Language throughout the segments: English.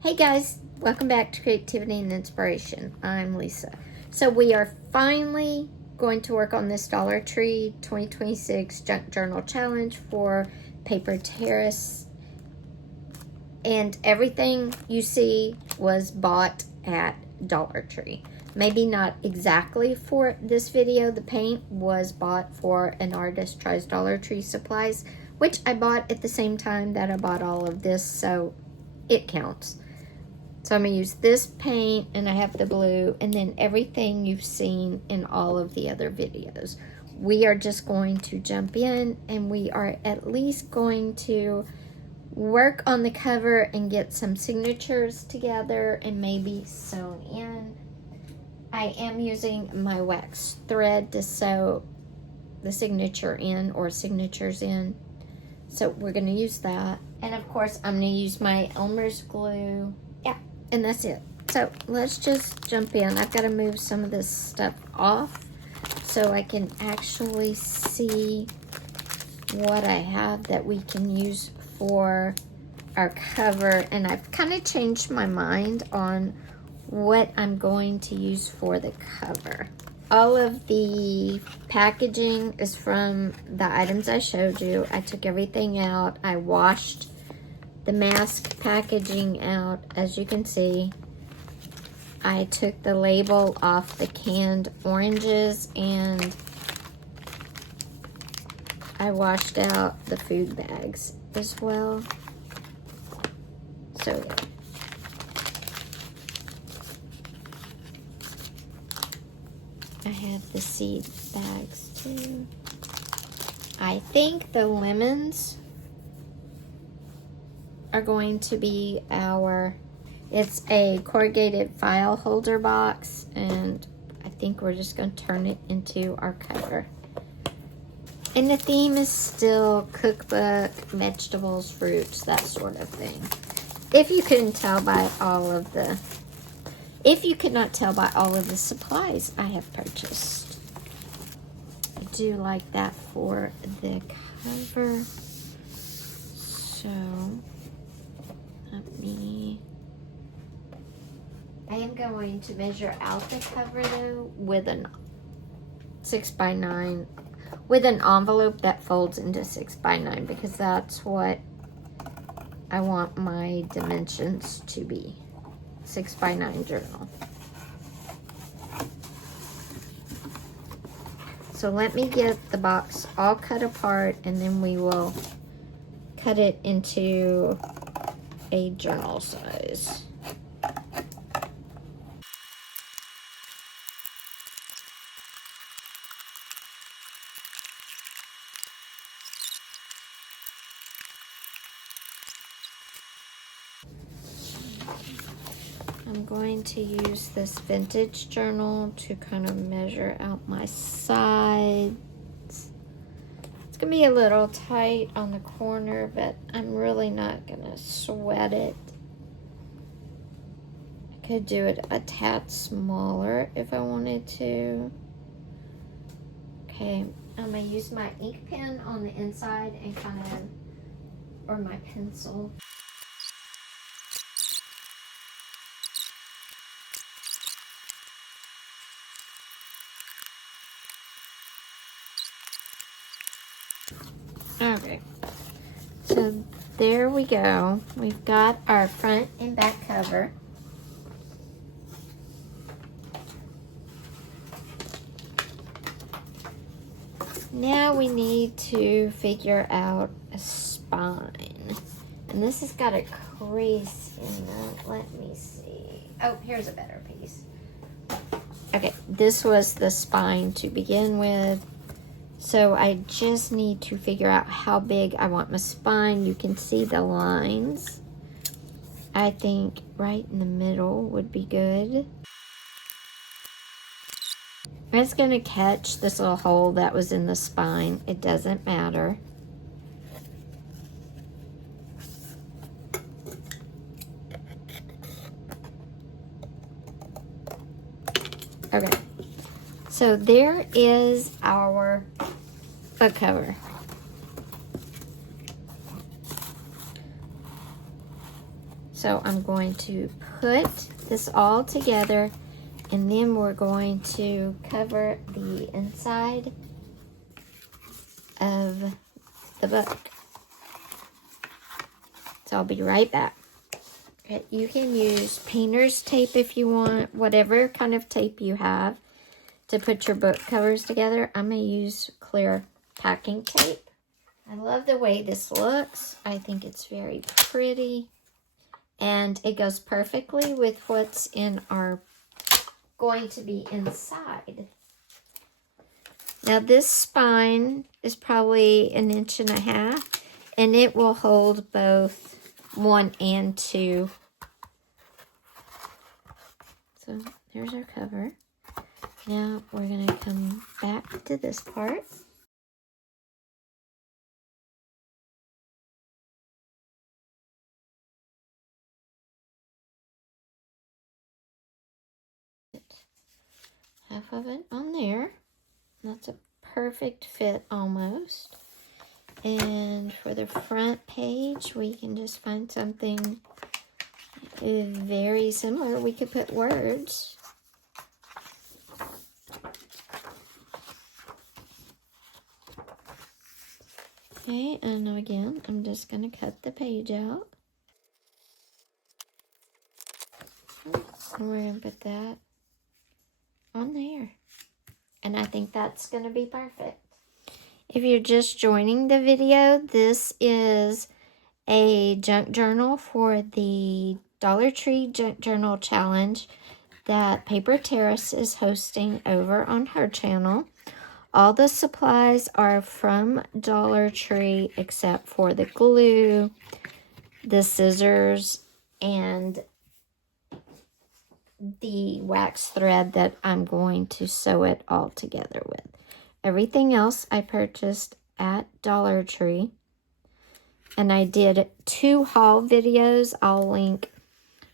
Hey guys, welcome back to Creativity and Inspiration. I'm Lisa. So we are finally going to work on this Dollar Tree 2026 Junk Journal Challenge for Paper Terrace. And everything you see was bought at Dollar Tree. Maybe not exactly for this video. The paint was bought for An Artist Tries Dollar Tree Supplies, which I bought at the same time that I bought all of this, so it counts. So I'm going to use this paint, and I have the blue, and then everything you've seen in all of the other videos. We are just going to jump in, and we are at least going to work on the cover and get some signatures together and maybe sewn in. I am using my wax thread to sew the signature in, or signatures in. So we're going to use that. And of course, I'm going to use my Elmer's glue. Yeah, and that's it. So let's just jump in. I've got to move some of this stuff off so I can actually see what I have that we can use for our cover. And I've kind of changed my mind on what I'm going to use for the cover. All of the packaging is from the items I showed you. I took everything out. I washed the mask packaging out, as you can see. I took the label off the canned oranges, and I washed out the food bags as well. So yeah. I have the seed bags too. I think the lemons are going to be it's a corrugated file holder box, and I think we're just going to turn it into our cover. And the theme is still cookbook, vegetables, fruits, that sort of thing. If you couldn't tell by if you could not tell by all of the supplies I have purchased. I do like that for the cover. So, I am going to measure out the cover though with an 6x9, with an envelope that folds into 6x9, because that's what I want my dimensions to be. 6x9 journal. So let me get the box all cut apart, and then we will cut it into a journal size. I'm going to use this vintage journal to kind of measure out my sides. It's going to be a little tight on the corner, but I'm really not going to sweat it. I could do it a tad smaller if I wanted to. Okay, I'm going to use my ink pen on the inside and kind of, or my pencil. Okay, so there we go. We've got our front and back cover. Now we need to figure out a spine. And this has got a crease in it. Let me see. Oh, here's a better piece. Okay, this was the spine to begin with. So I just need to figure out how big I want my spine. You can see the lines. I think right in the middle would be good. I'm just going to catch this little hole that was in the spine. It doesn't matter. Okay. So there is our book cover. So I'm going to put this all together, and then we're going to cover the inside of the book. So I'll be right back. You can use painter's tape if you want, whatever kind of tape you have to put your book covers together. I'm going to use clear packing tape. I love the way this looks. I think it's very pretty. And it goes perfectly with what's in our going to be inside. Now this spine is probably 1.5 inches, and it will hold both 1 and 2. So there's our cover. Now we're going to come back to this part. Half of it on there. That's a perfect fit almost. And for the front page, we can just find something very similar. We could put words. Okay, and again, I'm just going to cut the page out. And we're going to put that on there. And I think that's going to be perfect. If you're just joining the video, this is a junk journal for the Dollar Tree Junk Journal Challenge that Paper Terrace is hosting over on her channel. All the supplies are from Dollar Tree except for the glue, the scissors, and the wax thread that I'm going to sew it all together with. Everything else I purchased at Dollar Tree. And I did 2 haul videos. I'll link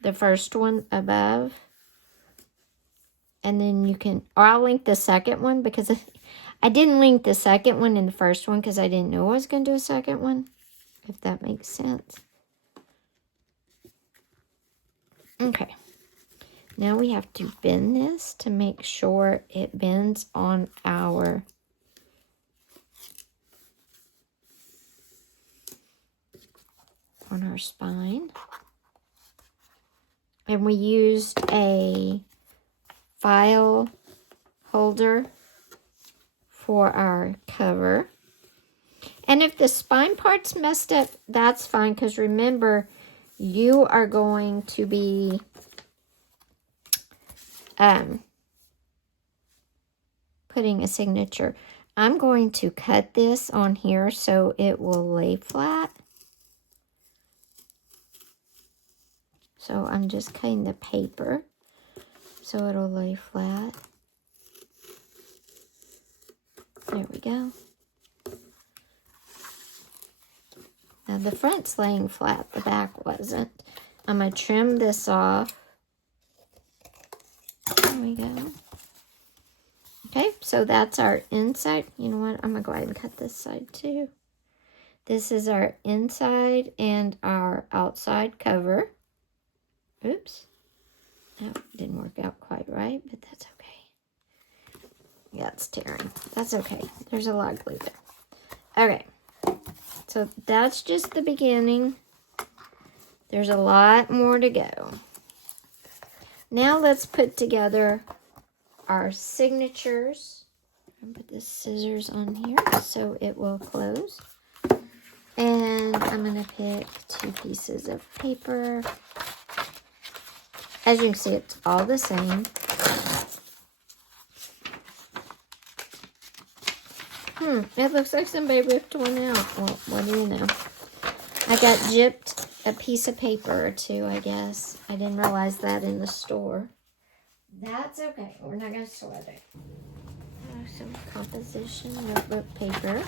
the first one above. And then you can, or I'll link the second one because I didn't link the second one in the first one because I didn't know I was going to do a second one. If that makes sense. Okay. Now we have to bend this to make sure it bends on our spine. And we used a file holder for our cover. And if the spine part's messed up, that's fine, because remember, you are going to be putting a signature. I'm going to cut this on here so it will lay flat. So I'm just cutting the paper so it'll lay flat. There we go. Now the front's laying flat, the back wasn't. I'm going to trim this off. There we go. Okay, so that's our inside. You know what? I'm going to go ahead and cut this side too. This is our inside and our outside cover. Oops. That didn't work out quite right, but that's okay. Yeah, it's tearing. That's okay. There's a lot of glue there. Okay. So that's just the beginning. There's a lot more to go. Now let's put together our signatures. I'm gonna put the scissors on here so it will close. And I'm gonna pick 2 pieces of paper. As you can see, it's all the same. It looks like somebody ripped one out. Well, what do you know? I got gypped a piece of paper or 2, I guess. I didn't realize that in the store. That's okay. We're not going to sweat it. Some composition notebook paper.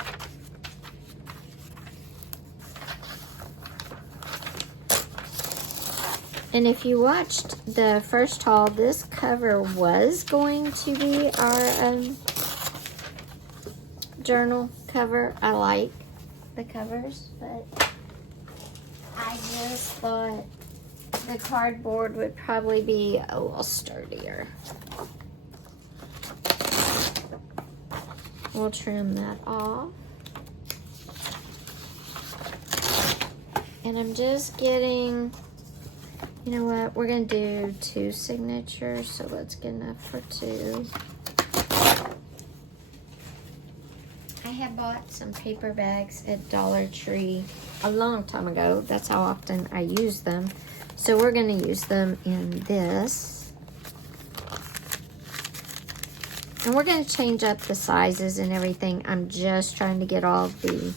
And if you watched the first haul, this cover was going to be our journal cover. I like the covers, but I just thought the cardboard would probably be a little sturdier. We'll trim that off. And I'm just getting, you know what, we're gonna do 2 signatures, so let's get enough for 2. I have bought some paper bags at Dollar Tree a long time ago. That's how often I use them. So we're gonna use them in this. And we're gonna change up the sizes and everything. I'm just trying to get all the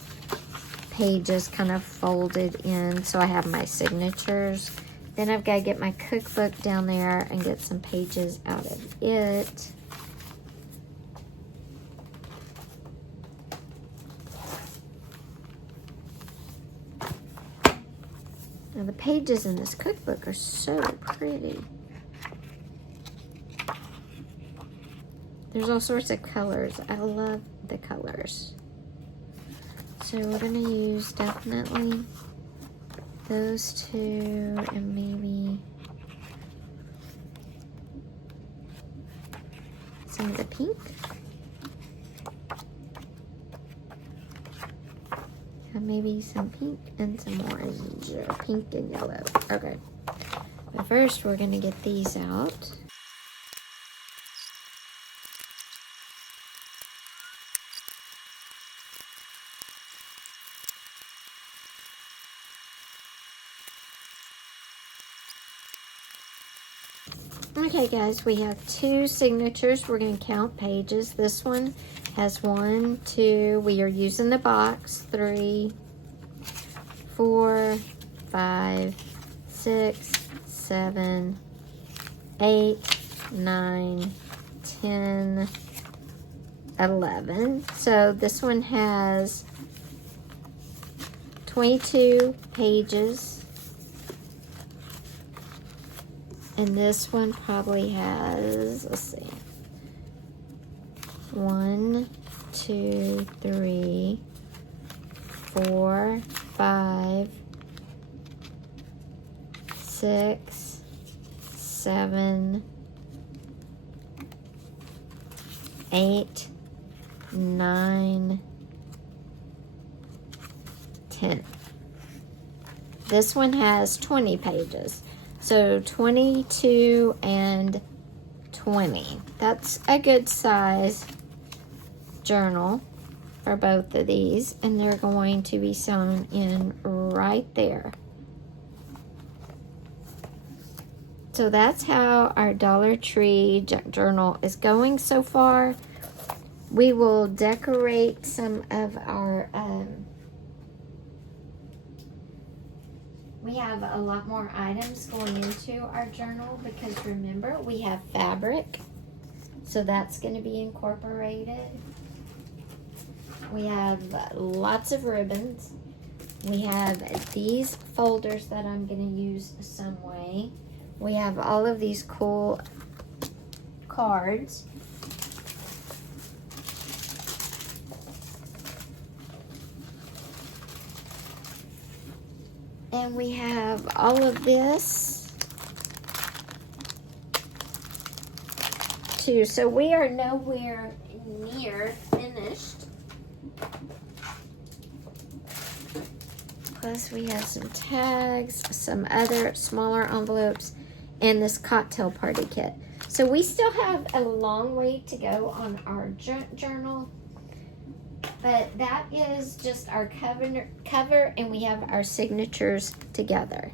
pages kind of folded in so I have my signatures. Then I've got to get my cookbook down there and get some pages out of it. Now the pages in this cookbook are so pretty. There's all sorts of colors. I love the colors. So we're gonna use definitely those 2 and maybe some of the pink. And maybe some pink and some orange, or pink and yellow. Okay. But first we're gonna get these out. Okay guys, we have 2 signatures. We're going to count pages. This one has 1, 2, we are using the box, 3, 4, 5, 6, 7, 8, 9, 10, 11. So this one has 22 pages. And this one probably has, let's see, 1, 2, 3, 4, 5, 6, 7, 8, 9, 10. This one has 20 pages. So 22 and 20. That's a good size journal for both of these. And they're going to be sewn in right there. So that's how our Dollar Tree junk journal is going so far. We will decorate some of our we have a lot more items going into our journal because remember, we have fabric. So that's going to be incorporated. We have lots of ribbons. We have these folders that I'm going to use some way. We have all of these cool cards. And we have all of this too. So we are nowhere near finished. Plus we have some tags, some other smaller envelopes, and this cocktail party kit. So we still have a long way to go on our journal. But that is just our cover, and we have our signatures together.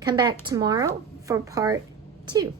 Come back tomorrow for part 2.